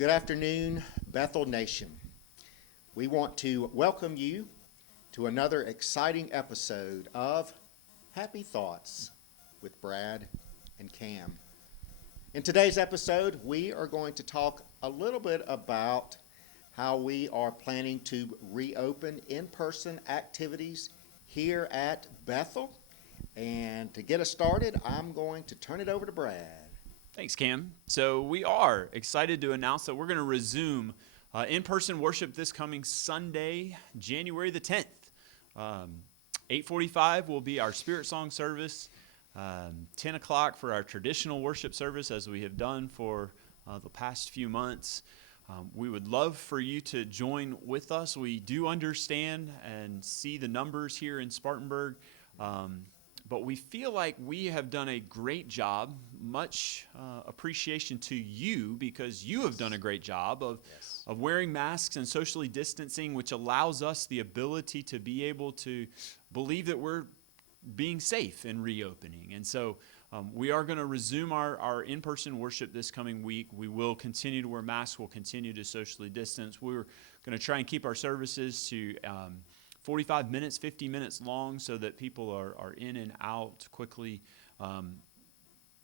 Good afternoon, Bethel Nation. We want to welcome you to another exciting episode of Happy Thoughts with Brad and Cam. In today's episode, we are going to talk a little bit about how we are planning to reopen in-person activities here at Bethel. And to get us started, I'm going to turn it over to Brad. Thanks, Cam. So we are excited to announce that we're going to resume in-person worship this coming Sunday, January the 10th. 8:45 will be our Spirit Song service. 10 o'clock for our traditional worship service, as we have done for the past few months. We would love for you to join with us. We do understand and see the numbers here in Spartanburg, but we feel like we have done a great job. Much appreciation to you, because you have done a great job of wearing masks and socially distancing, which allows us the ability to be able to believe that we're being safe in reopening. And so we are going to resume our in-person worship this coming week. We will continue to wear masks. We'll continue to socially distance. We're going to try and keep our services to 45 minutes, 50 minutes long, so that people are in and out quickly.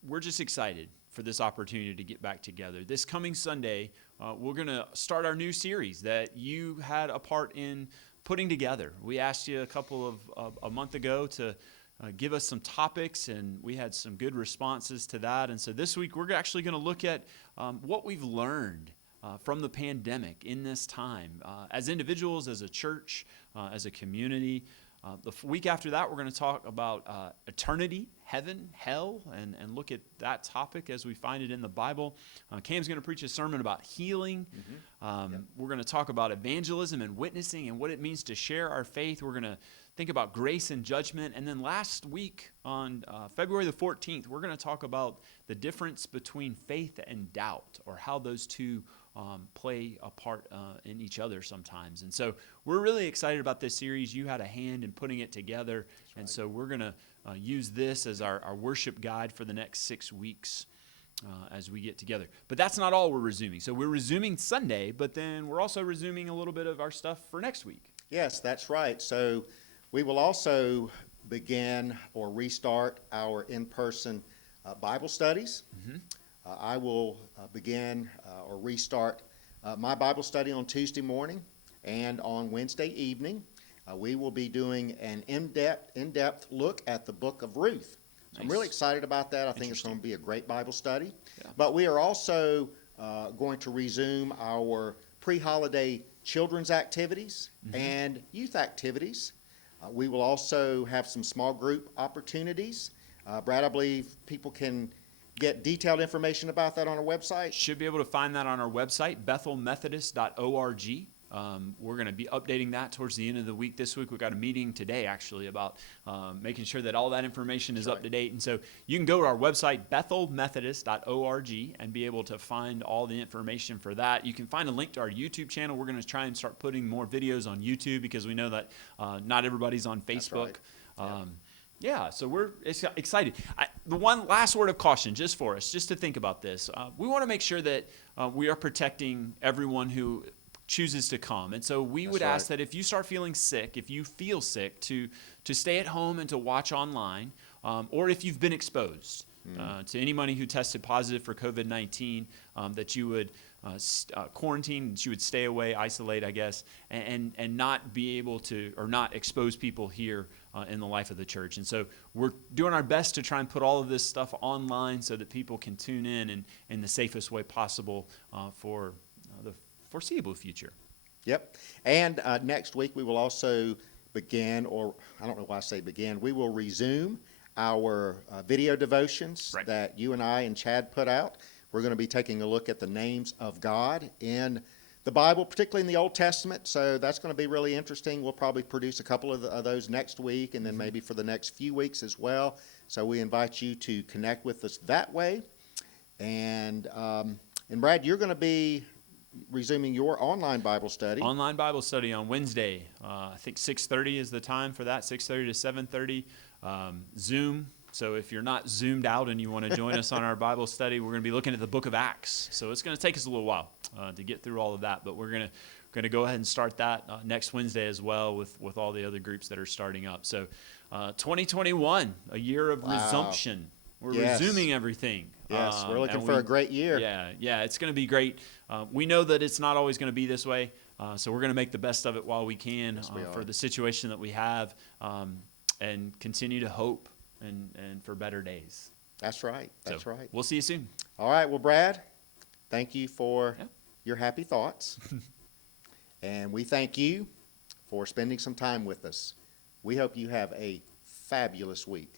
We're just excited for this opportunity to get back together. This coming Sunday, we're going to start our new series that you had a part in putting together. We asked you a month ago to give us some topics, and we had some good responses to that. And so this week, we're actually going to look at what we've learned from the pandemic in this time, as individuals, as a church, as a community. The week after that, we're going to talk about eternity, heaven, hell, and look at that topic as we find it in the Bible. Cam's going to preach a sermon about healing. We're going to talk about evangelism and witnessing and what it means to share our faith. We're going to think about grace and judgment. And then last week on February the 14th, we're going to talk about the difference between faith and doubt, or how those two play a part in each other sometimes. And so we're really excited about this series. You had a hand in putting it together. That's right. And so we're going to use this as our worship guide for the next 6 weeks as we get together. But that's not all we're resuming. So we're resuming Sunday, but then we're also resuming a little bit of our stuff for next week. Yes, that's right. So we will also begin or restart our in-person Bible studies. I will begin or restart my Bible study on Tuesday morning, and on Wednesday evening, we will be doing an in-depth look at the book of Ruth. So I'm really excited about that. I think it's going to be a great Bible study. Yeah. But we are also going to resume our pre-holiday children's activities and youth activities. We will also have some small group opportunities. Brad, I believe people can get detailed information about that on our website. Should be able to find that on our website, bethelmethodist.org. We're going to be updating that towards the end of the week. This week we've got a meeting today actually about making sure that all that information is up to date. And so you can go to our website, bethelmethodist.org, and be able to find all the information for that. You can find a link to our YouTube channel. We're going to try and start putting more videos on YouTube, because we know that not everybody's on Facebook. That's right. Yeah, so we're excited. The one last word of caution just for us, just to think about this. We want to make sure that we are protecting everyone who chooses to come. And so we would ask that if you start feeling sick, if you feel sick, to stay at home and to watch online, or if you've been exposed to anybody who tested positive for COVID-19, that you would quarantine, that you would stay away, isolate, I guess, and not be able to, or not expose people here in the life of the church. And so we're doing our best to try and put all of this stuff online so that people can tune in the safest way possible for the foreseeable future. Yep. And next week we will also begin, or I don't know why I say begin, we will resume our video devotions that you and I and Chad put out. We're going to be taking a look at the names of God in the Bible, particularly in the Old Testament. So that's going to be really interesting. We'll probably produce a couple of those next week, and then maybe for the next few weeks as well. So we invite you to connect with us that way. And Brad, you're going to be resuming your online Bible study. Online Bible study on Wednesday. I think 6:30 is the time for that, 6:30 to 7:30. Zoom So if you're not zoomed out and you want to join us on our Bible study, we're going to be looking at the book of Acts. So it's going to take us a little while to get through all of that, but we're going to go ahead and start that next Wednesday as well with all the other groups that are starting up. So 2021, a year of resumption. We're resuming everything. Yes, we're looking for a great year. Yeah, it's going to be great. We know that it's not always going to be this way, so we're going to make the best of it while we can for the situation that we have, and continue to hope and for better days. That's right. That's right. We'll see you soon. All right. Well, Brad, thank you for your happy thoughts. And we thank you for spending some time with us. We hope you have a fabulous week.